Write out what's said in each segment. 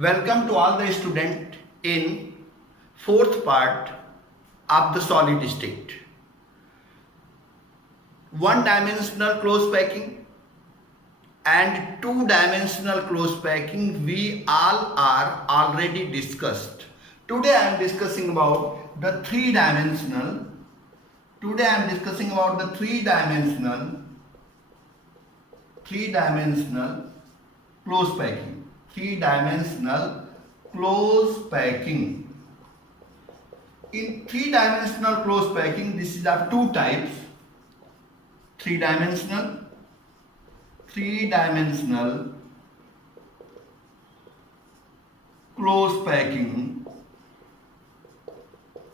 Welcome to all the students in fourth part of the solid state. One-dimensional close packing and two-dimensional close packing we all are already discussed. Today I am discussing about the three-dimensional. Today I am discussing about the three-dimensional close packing. Three-dimensional close packing. In three-dimensional close packing, this is of two types. Three-dimensional close packing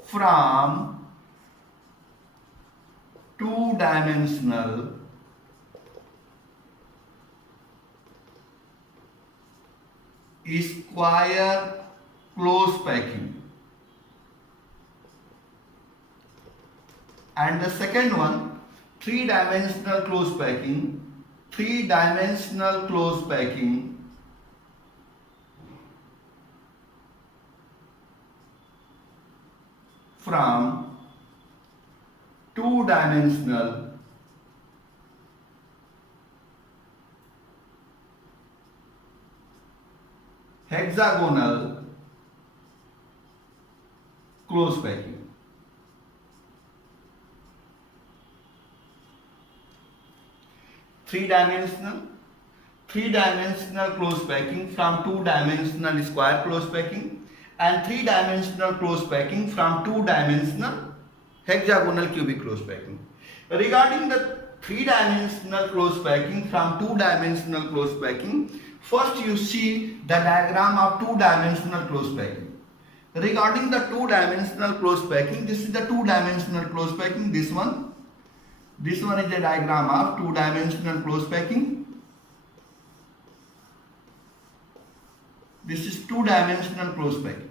from two-dimensional square close packing, and the second one three-dimensional close packing from two-dimensional hexagonal close packing. Three-dimensional close packing from two-dimensional square close packing, and three-dimensional close packing from two-dimensional hexagonal cubic close packing. Regarding the three-dimensional close packing from two-dimensional close packing, first you see the diagram of two-dimensional close packing. Regarding the two-dimensional close packing, this is the two-dimensional close packing. This one is a diagram of two-dimensional close packing. This is two-dimensional close packing.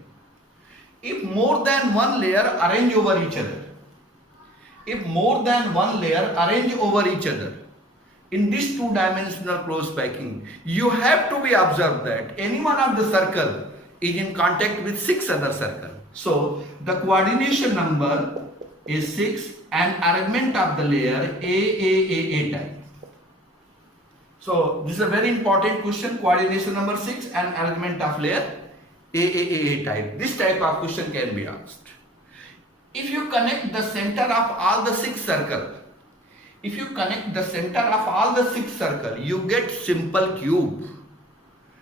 If more than one layer arrange over each other, in this two-dimensional close packing, you have to be observed that any one of the circle is in contact with six other circles. So the coordination number is 6 and arrangement of the layer AAAA type. So this is a very important question, coordination number 6 and arrangement of layer AAAA type. This type of question can be asked. If you connect the center of all the six circles, you get simple cube.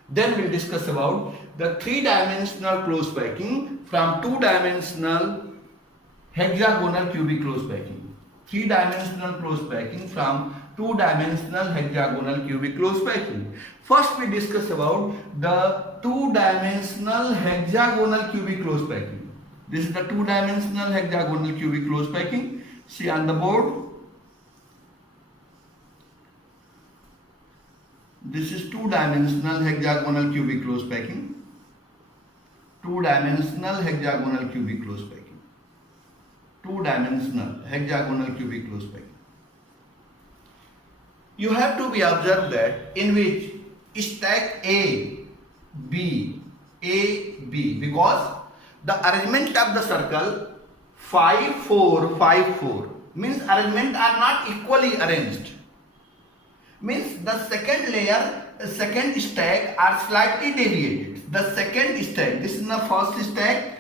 Then we'll discuss about the three-dimensional close packing from two-dimensional hexagonal cubic close packing. Three-dimensional close packing from two-dimensional hexagonal cubic close packing. First we discuss about the two-dimensional hexagonal cubic close packing. This is the two-dimensional hexagonal cubic close packing. See on the board. This is two-dimensional hexagonal cubic close packing. Two-dimensional hexagonal cubic close packing. Two-dimensional hexagonal cubic close packing. You have to be observed that in which stack A, B, because the arrangement of the circle 5, 4, 5, 4 means arrangement are not equally arranged. Means the second layer, second stack are slightly deviated. The second stack, this is the first stack,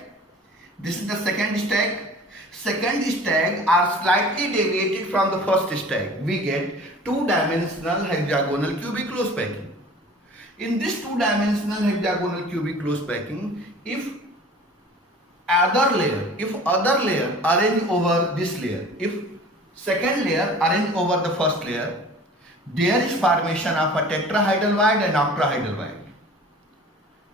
this is the second stack. Second stack are slightly deviated from the first stack. We get two-dimensional hexagonal cubic close packing. In this two-dimensional hexagonal cubic close packing, if other layer arrange over this layer, if second layer arrange over the first layer, there is formation of a tetrahedral void and octahedral void.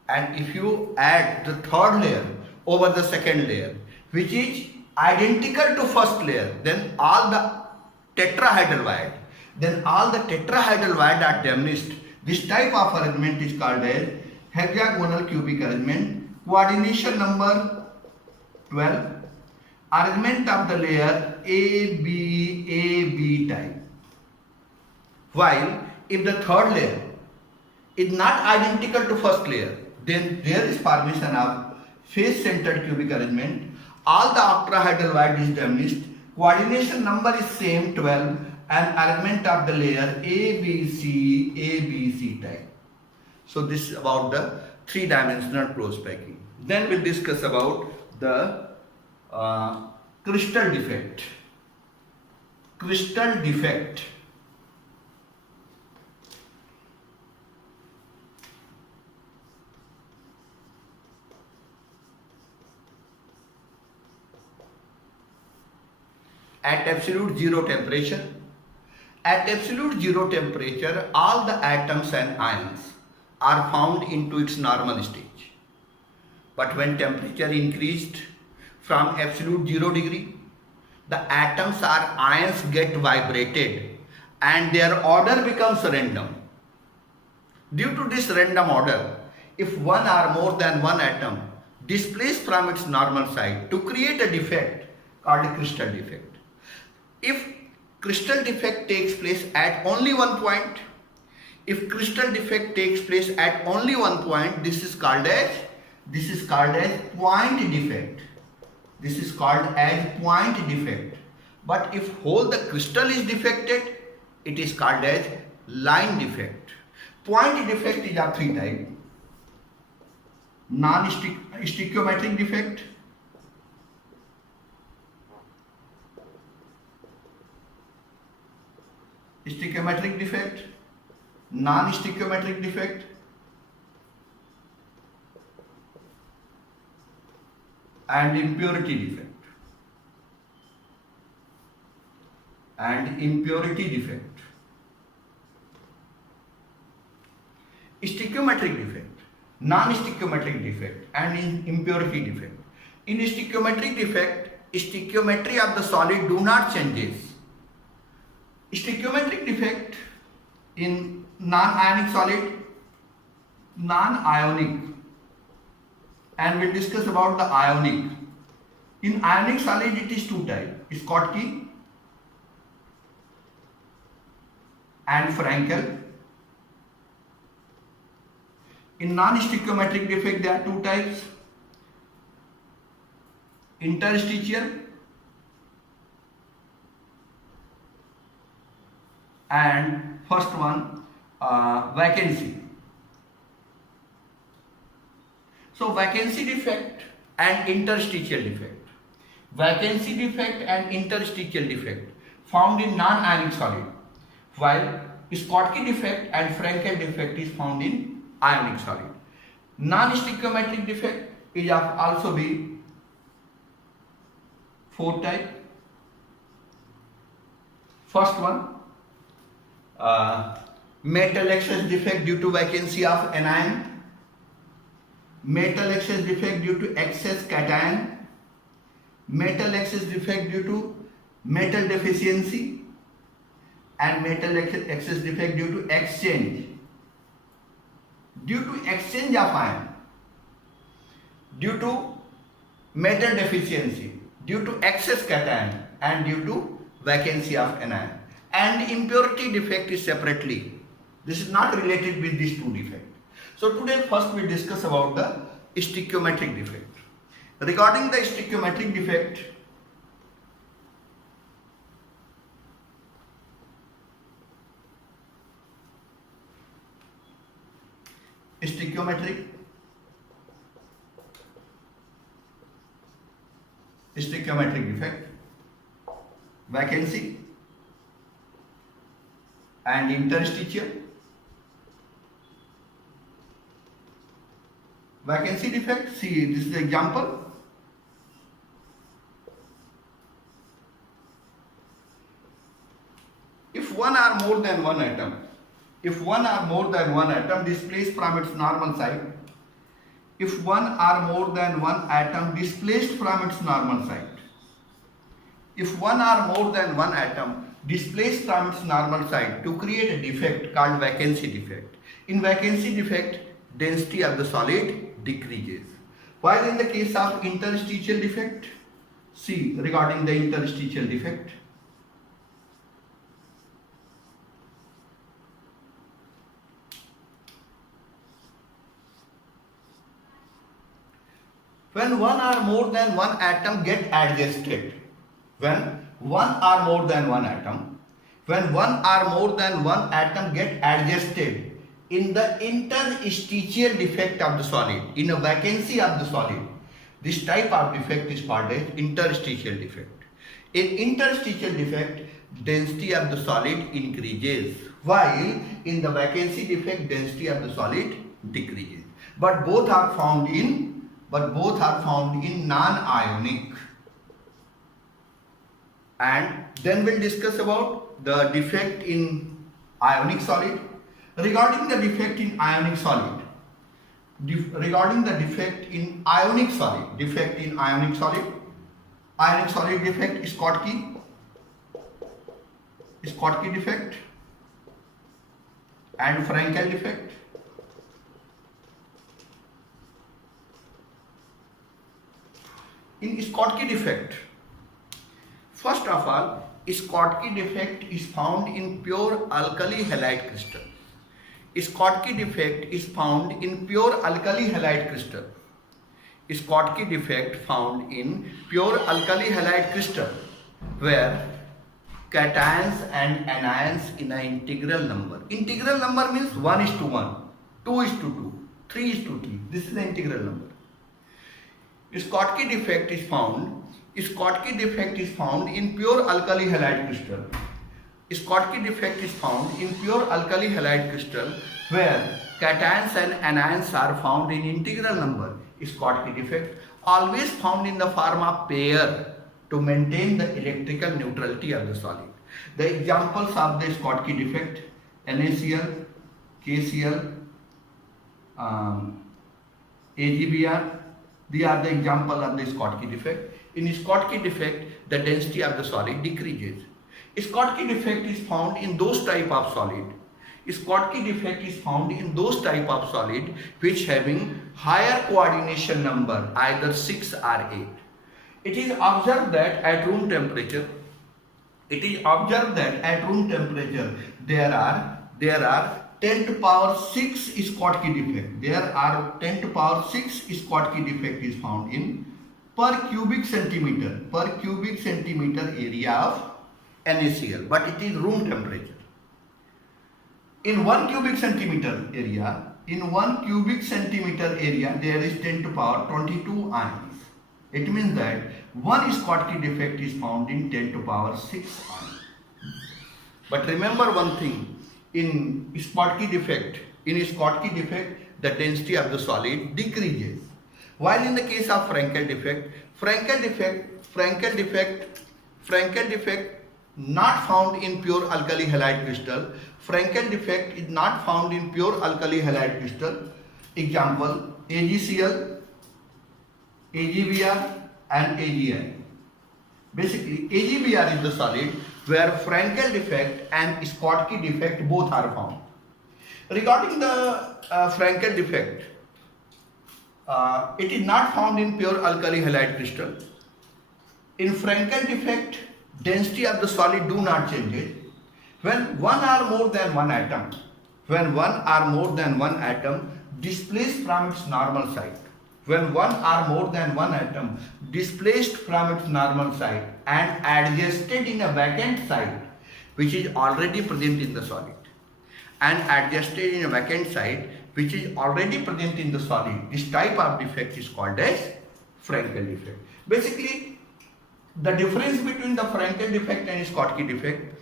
And if you add the third layer over the second layer, which is identical to first layer, then all the tetrahedral void are diminished. This type of arrangement is called as hexagonal cubic arrangement. Coordination number 12. Arrangement of the layer AB type. While if the third layer is not identical to first layer, then there is formation of face-centered cubic arrangement. All the octahedral void is diminished. Coordination number is same 12 and arrangement of the layer ABC type. So this is about the three-dimensional close packing. Then we'll discuss about the crystal defect. Crystal defect. At absolute zero temperature. At absolute zero temperature, all the atoms and ions are found into its normal stage. But when temperature increased from absolute 0 degree, the atoms or ions get vibrated and their order becomes random. Due to this random order, if one or more than one atom displaced from its normal side to create a defect called a crystal defect. If crystal defect takes place at only one point, this is called as point defect. This is called as point defect. But if whole the crystal is defected, it is called as line defect. Point defect is of three types. Non-stoichiometric defect, stoichiometric defect, non-stoichiometric defect, and impurity defect. Stoichiometric defect, non-stoichiometric defect, and impurity defect. In stoichiometric defect, stoichiometry of the solid do not changes. Stoichiometric defect in non-ionic solid, non-ionic, and we'll discuss about the ionic. In ionic solid, it is two types: Schottky and Frankel. In non-stoichiometric defect, there are two types: interstitial and first one vacancy. So vacancy defect and interstitial defect. Vacancy defect and interstitial defect found in non-ionic solid, while Schottky defect and Frankel defect is found in ionic solid. Non-stoichiometric defect is of also be four type. First one, metal excess defect due to vacancy of anion, metal excess defect due to excess cation, metal excess defect due to metal deficiency, and metal excess defect due to exchange. Due to exchange of ion, due to metal deficiency, due to excess cation, and due to vacancy of anion. And impurity defect is separately. This is not related with these two defects. So today first we discuss about the stoichiometric defect. Regarding the stoichiometric defect, stoichiometric defect, vacancy and interstitial. Vacancy defect, see this is the example. If one or more than one atom displaced from its normal side, if one or more than one atom displaced from its normal side, if one or more than one atom displaced from its normal side to create a defect called vacancy defect. In vacancy defect, density of the solid decreases. While in the case of interstitial defect, see regarding the interstitial defect, when one or more than one atom get adjusted, when one or more than one atom, when one or more than one atom get adjusted in the interstitial defect of the solid, in a vacancy of the solid, this type of defect is called as interstitial defect. In interstitial defect, density of the solid increases, while in the vacancy defect, density of the solid decreases. But both are found in non-ionic. And then we'll discuss about the defect in ionic solid. Regarding the defect in ionic solid, ionic solid defect is Schottky defect and Frankel defect. In Schottky defect, first of all, Schottky defect is found in pure alkali halide crystal. Schottky defect is found in pure alkali halide crystal. Schottky defect found in pure alkali halide crystal, where cations and anions in an integral number. Integral number means 1:1, 2:2, 3:3. This is the integral number. Schottky defect is found in pure alkali halide crystal. Schottky defect is found in pure alkali halide crystal, where cations and anions are found in integral number. Schottky defect always found in the form of pair to maintain the electrical neutrality of the solid. The examples of the Schottky defect: NaCl, KCl, AgBr. These are the example of the Schottky defect. In Schottky defect, the density of the solid decreases. Schottky defect is found in those type of solid. Schottky defect is found in those type of solid which having higher coordination number, either 6 or 8. It is observed that at room temperature, there are 10 to power 6 Schottky defect. There are 10 to power 6 Schottky defect is found in per cubic centimeter area of NaCl, but it is room temperature. In 1 cubic centimeter area, there is 10 to power 22 ions. It means that one Schottky defect is found in 10 to power 6 ions. But remember one thing, in Schottky defect, the density of the solid decreases. While in the case of Frankel defect not found in pure alkali halide crystal. Frankel defect is not found in pure alkali halide crystal. Example: AgCl, AgBr and AgI. Basically, AgBr is the solid where Frankel defect and Schottky defect both are found. Regarding the Frankel defect, it is not found in pure alkali halide crystal. In Frankel defect, density of the solid do not change. When one or more than one atom displaced from its normal site, displaced from its normal site and adjusted in a vacant site which is already present in the solid, this type of defect is called as Frankel defect. Basically, the difference between the Frankel defect and Schottky defect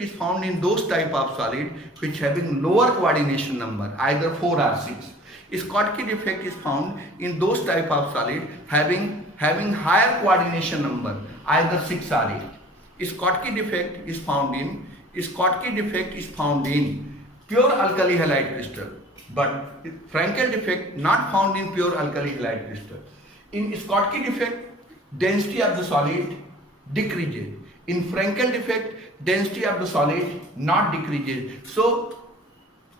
is found in those type of solid which having lower coordination number, either 4 or 6. Schottky defect is found in those type of solid having higher coordination number, either 6 or 8. Schottky defect is found in pure alkali halide crystal, but Frankel defect not found in pure alkali halide crystal. In Schottky defect, density of the solid decreases. In Frankel defect, density of the solid not decreases. So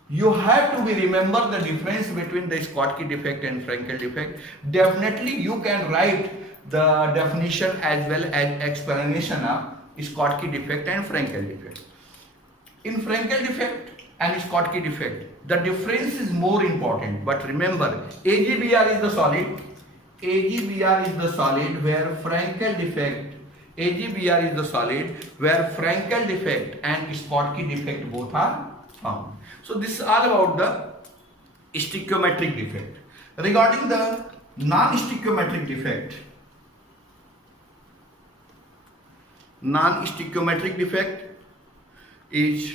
you have to remember the difference between the Schottky defect and Frankel defect. Definitely you can write the definition as well as explanation of Schottky defect and Frankel defect. In Frankel defect and Schottky defect, the difference is more important. But remember, AgBr is the solid. AgBr is the solid where Frankel defect, AgBr is the solid where Frankel defect and Schottky defect both are found. So this is all about the stoichiometric defect. Regarding the non-stoichiometric defect, non-stoichiometric defect is